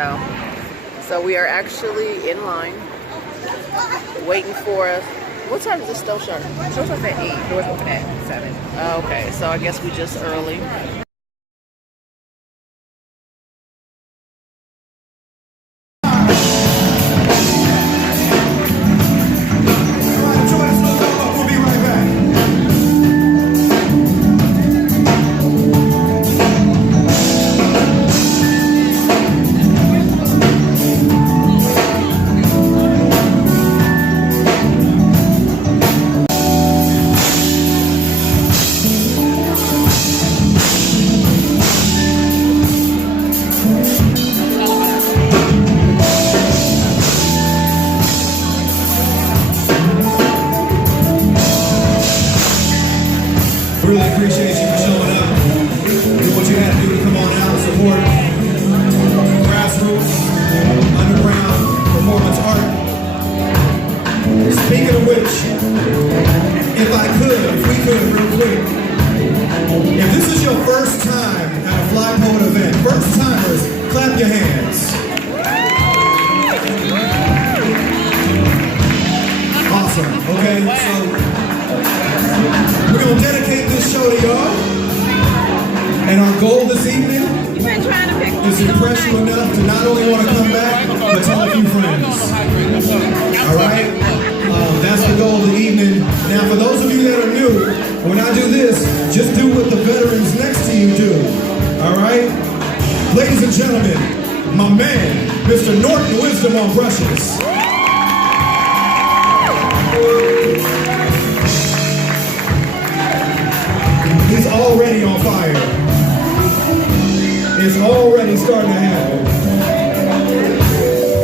Oh. So we are actually in line, waiting for us. What time does the store start? It starts at 8. Doors open at 7. Oh, okay, so I guess we just early. Really appreciate you for showing up. Do what you had to do to come on out and support grassroots, underground performance art. Speaking of which, if we could, real quick, if this is your first time at a Flypoet event, first timers, clap your hands. Awesome. Okay, so we're going to dedicate this show to y'all. And our goal this evening is to impress you enough to not only want to come back, but tell a few friends. Alright? That's the goal of the evening. Now, for those of you that are new, when I do this, just do what the veterans next to you do. Alright? Ladies and gentlemen, my man, Mr. Norton Wisdom on brushes. He's already on fire. It's already starting to happen.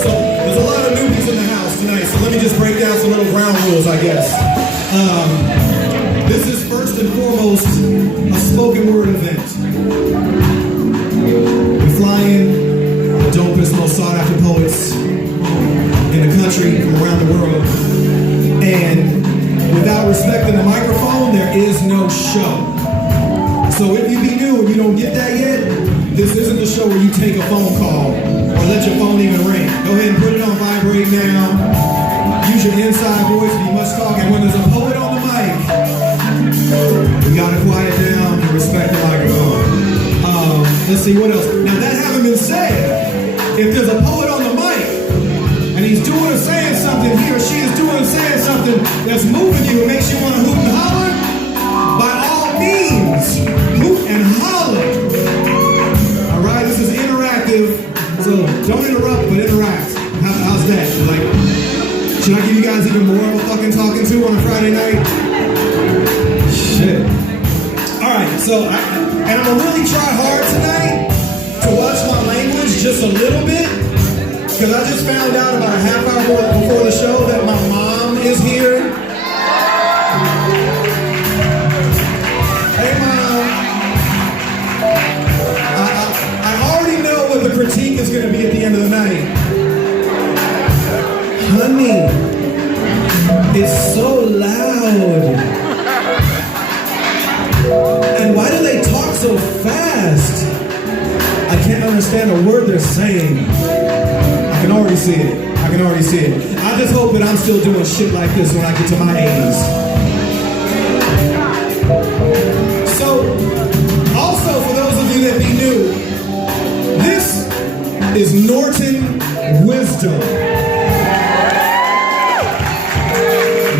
So there's a lot of newbies in the house tonight, so let me just break down some little ground rules, I guess. This is first and foremost a spoken word event. We fly in the dopest, most sought after poets in the country, from around the world. And without respecting the microphone, there is no show. So if you be new and you don't get that yet, this isn't the show where you take a phone call or let your phone even ring. Go ahead and put it on vibrate now. Use your inside voice if you must talk. And when there's a poet on the mic, you gotta quiet down and respect the microphone. Let's see what else. Now that having been said, if there's a poet on the mic and he's doing or saying something, he or she is doing or saying something that's moving you and makes you want to hoot and holler, by all means, hoot and holler. All right, this is interactive, so don't interrupt, but interact. How's that? Should I give you guys even more of a fucking talking to on a Friday night? Shit. All right, so I'm gonna really try hard tonight to watch my language just a little bit, because I just found out about a half hour before the show that my mom is here. Hey, Mom. I already know what the critique is going to be at the end of the night. Honey, it's so loud. And why do they talk so fast? I can't understand a word they're saying. I can already see it. I can already see it. I just hope that I'm still doing shit like this when I get to my 80s. So, also for those of you that be new, this is Norton Wisdom.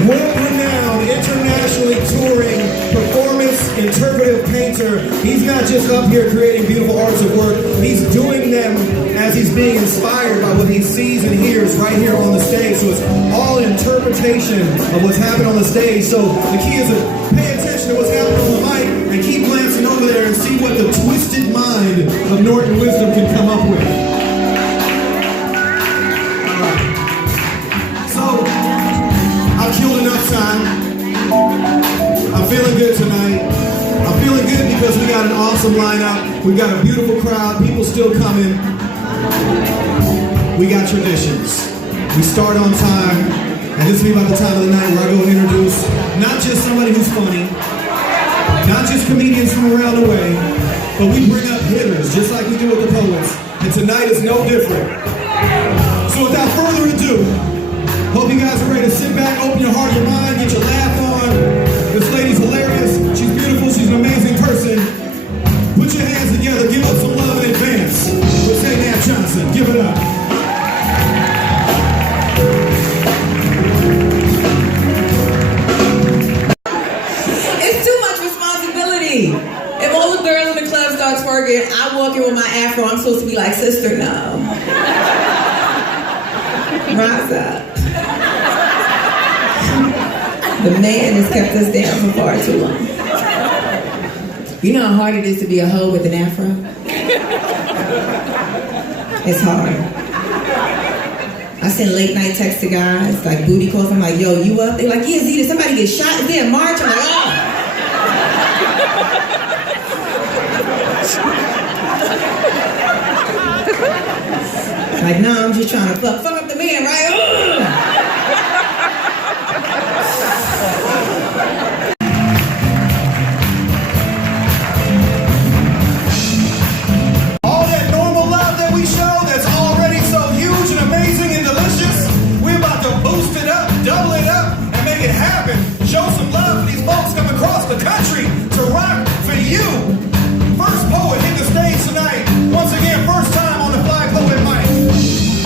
World-renowned, internationally touring, performance, interpretive painter. He's not just up here creating beautiful arts of work, he's doing them as he's being inspired by what he sees and hears right here on the stage. So it's all an interpretation of what's happening on the stage. So the key is to pay attention to what's happening on the mic and keep glancing over there and see what the twisted mind of Norton Wisdom can come up with. Alright. So, I've killed enough time. I'm feeling good tonight. I'm feeling good because we got an awesome lineup. We got a beautiful crowd. People still coming. We got traditions. We start on time, and this will be about the time of the night where I go and introduce not just somebody who's funny, not just comedians from around the way, but we bring up hitters, just like we do with the poets. And tonight is no different. So without further ado, hope you guys are ready to sit back, open your heart, your mind, get your laugh on. This lady's hilarious. She's beautiful. She's an amazing person. Put your hands together. Give up some love in advance. For St. Nat Johnson. Give it up. It's too much responsibility. If all the girls in the club start twerking, I walk in with my afro, I'm supposed to be like, sister, no. Rise up. The man has kept us down for far too long. You know how hard it is to be a hoe with an afro? It's hard. I send late night texts to guys, like booty calls. I'm like, yo, you up? They're like, yeah, Z, did somebody get shot? Is there a march? I'm like, oh. Like, no, I'm just trying to fuck up the man, right? All that normal love that we show that's already so huge and amazing and delicious, we're about to boost it up, double it up, and make it happen. Show some love for these folks coming across the country to rock for you. First poet hit the stage tonight. Once again, first time on the Flypoet mic.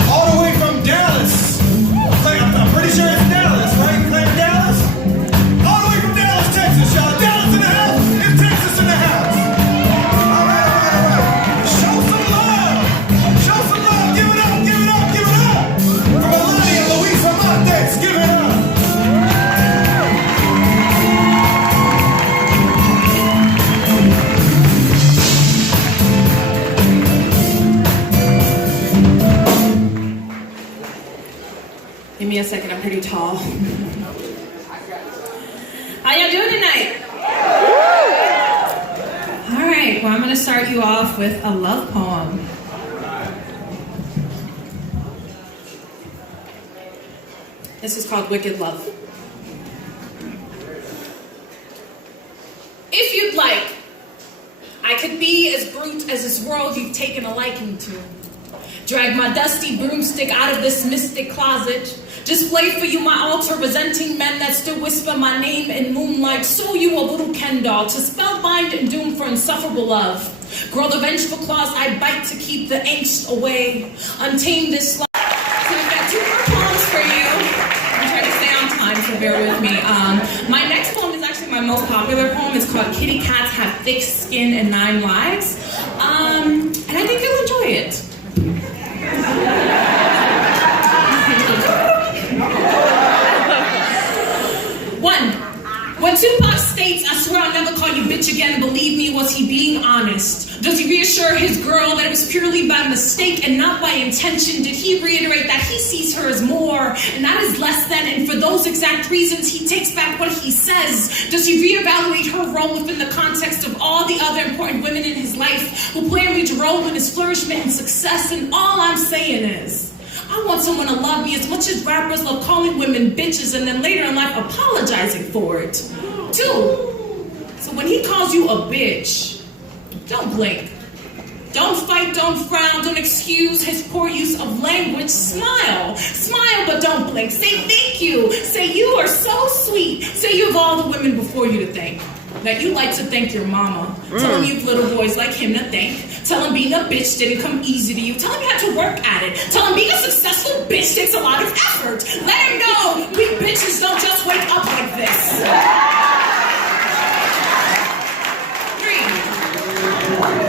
All the way from Dallas. I'm pretty sure it's Dallas, right? Claim Dallas? All the way from Dallas, Texas, y'all. Dallas in the house. It's Texas in the house. All right. Show some love. Show some love. Give it up, give it up, give it up. From Alani and Luisa Montes, give it up. Give me a second, I'm pretty tall. How y'all doing tonight? All right, well, I'm gonna start you off with a love poem. This is called Wicked Love. If you'd like, I could be as brute as this world you've taken a liking to. Drag my dusty broomstick out of this mystic closet. Display for you my altar, resenting men that still whisper my name in moonlight. Sew you a little Ken doll to spellbind and doom for insufferable love. Grow the vengeful claws I bite to keep the angst away. Untame this life. So I've got 2 more poems for you. I'm trying to stay on time, so bear with me. My next poem is actually my most popular poem. It's called Kitty Cats Have Thick Skin and 9 Lives. And I think you'll enjoy it. When Tupac states, I swear I'll never call you bitch again, believe me, was he being honest? Does he reassure his girl that it was purely by mistake and not by intention? Did he reiterate that he sees her as more and not as less than, and for those exact reasons he takes back what he says? Does he reevaluate her role within the context of all the other important women in his life who play a major role in his flourishment and success? And all I'm saying is, I want someone to love me as much as rappers love calling women bitches and then later in life apologizing for it. 2, so when he calls you a bitch, don't blink. Don't fight, don't frown, don't excuse his poor use of language. Smile. Smile, but don't blink. Say thank you. Say you are so sweet. Say you have all the women before you to thank. That you like to thank your mama. Tell him you've little boys like him to thank. Tell him being a bitch didn't come easy to you. Tell him you had to work at it. Tell him being a successful bitch takes a lot of effort. Let him know we bitches don't just wake up like this. 3,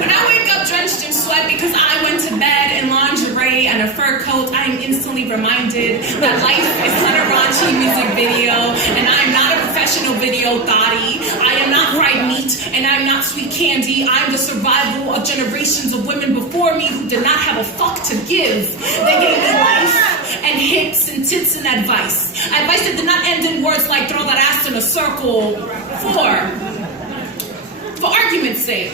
when I wake up drenched in sweat because I went to bed in lingerie and a fur coat, I am instantly reminded that life is not a raunchy music video, and I am not a professional video thotty. I am not fried meat, and I am not sweet candy. I am the survival of generations of women before me who did not have a fuck to give. They gave me life and hips and tits and advice. Advice that did not end in words like throw that ass in a circle. 4, for argument's sake,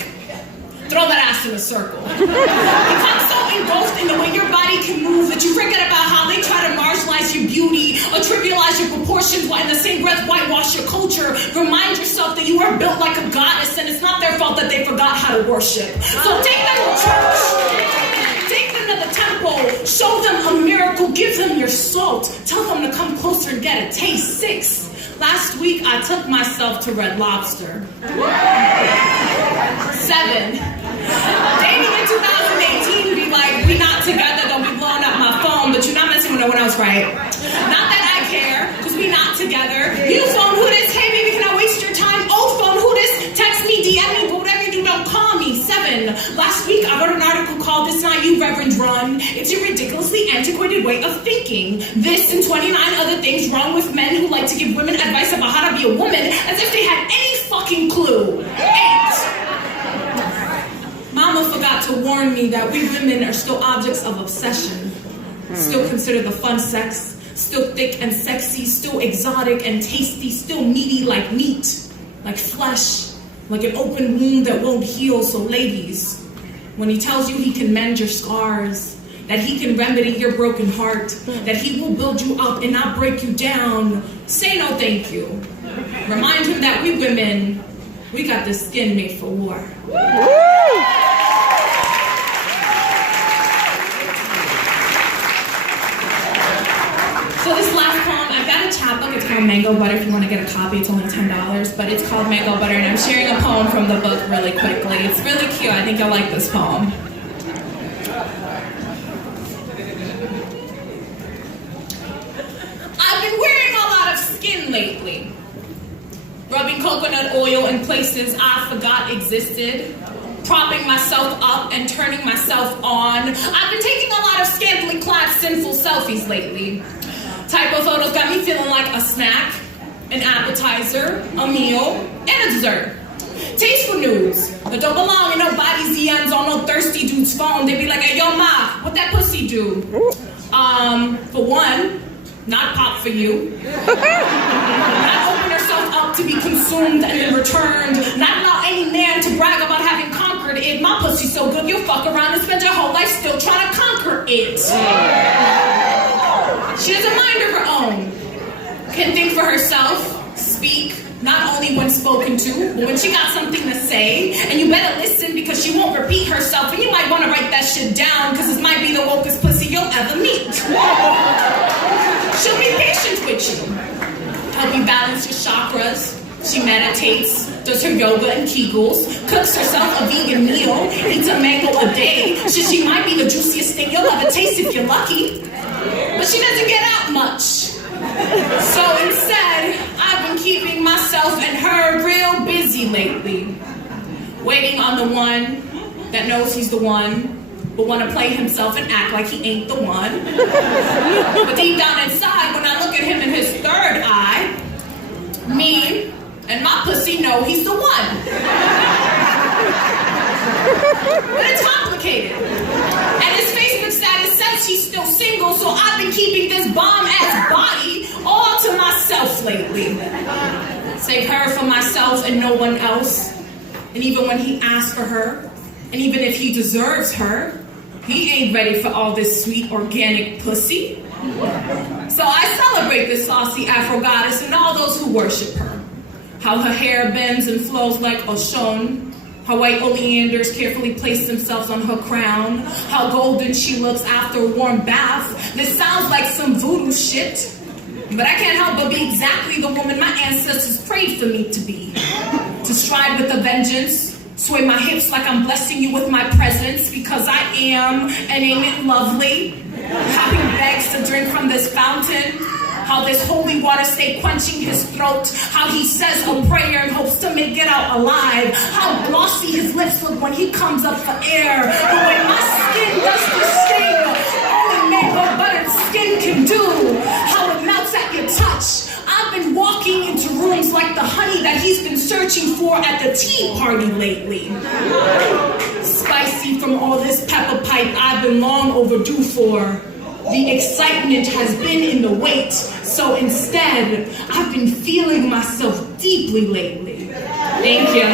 throw that ass in a circle. Become so engulfed in the way your body can move that you forget about how they try to marginalize your beauty or trivialize your proportions while in the same breath whitewash your culture. Remind yourself that you are built like a goddess and it's not their fault that they forgot how to worship. So take them to church. Take children of the temple. Show them a miracle. Give them your salt. Tell them to come closer and get a taste. 6. Last week, I took myself to Red Lobster. 7. Dating in 2018 be like, we not together, don't be blowing up my phone, but you're not messing with no one else, right? Not that I care, because we not together. You phone who this? Hey, baby, can I waste your time? Oh, phone who this? Text me, DM me, but whatever you do, don't call me. 7. Last week, I wrote an article called This Not You, Reverend Run. It's a ridiculously antiquated way of thinking. This and 29 other things wrong with men who like to give women advice about how to be a woman as if they had any fucking clue. 8. Mama forgot to warn me that we women are still objects of obsession. Still consider the fun sex. Still thick and sexy. Still exotic and tasty. Still meaty like meat. Like flesh. Like an open wound that won't heal. So ladies, when he tells you he can mend your scars, that he can remedy your broken heart, that he will build you up and not break you down, say no thank you. Remind him that we women, we got the skin made for war. So this last poem, I've got a chapbook. It's called Mango Butter. If you want to get a copy, it's only $10, but it's called Mango Butter, and I'm sharing a poem from the book really quickly. It's really cute. I think you'll like this poem. I've been wearing a lot of skin lately. Rubbing coconut oil in places I forgot existed. Propping myself up and turning myself on. I've been taking a lot of scantily clad sinful selfies lately. Typo photos got me feeling like a snack, an appetizer, a meal, and a dessert. Tasteful nudes that don't belong in nobody's DMs on no thirsty dude's phone. They be like, hey, yo, ma, what that pussy do? For one, not pop for you. Not open herself up to be consumed and then returned. Not allow any man to brag about having conquered it. My pussy's so good, you'll fuck around and spend your whole life still trying to conquer it. She has a mind of her own. Can think for herself, speak, not only when spoken to, but when she got something to say. And you better listen because she won't repeat herself. And you might want to write that shit down because this might be the wokest pussy you'll ever meet. She'll be patient with you. Help you balance your chakras. She meditates, does her yoga and Kegels, cooks herself a vegan meal, eats a mango a day. She might be the juiciest thing you'll ever taste if you're lucky. But she doesn't get out much. So instead, I've been keeping myself and her real busy lately. Waiting on the one that knows he's the one, but want to play himself and act like he ain't the one. But deep down inside, when I look at him in his third eye, me and my pussy know he's the one. But it's complicated. And his Facebook status says he's still single, so I've been keeping this bomb-ass body all to myself lately. Save her for myself and no one else. And even when he asks for her, and even if he deserves her, he ain't ready for all this sweet organic pussy. So I celebrate this saucy Afro goddess and all those who worship her. How her hair bends and flows like Oshun. How white oleanders carefully place themselves on her crown. How golden she looks after a warm bath. This sounds like some voodoo shit. But I can't help but be exactly the woman my ancestors prayed for me to be. To stride with a vengeance. Sway my hips like I'm blessing you with my presence because I am, and ain't it lovely? How he begs to drink from this fountain. How this holy water stay quenching his throat. How he says a prayer and hopes to make it out alive. How glossy his lips look when he comes up for air. But when my skin does the sting, only mango buttered skin can do. How it melts at your touch. I've been walking into rooms like the honey that he's been searching for at the tea party lately. Spicy from all this pepper pipe I've been long overdue for. The excitement has been in the wait, so instead, I've been feeling myself deeply lately. Thank you.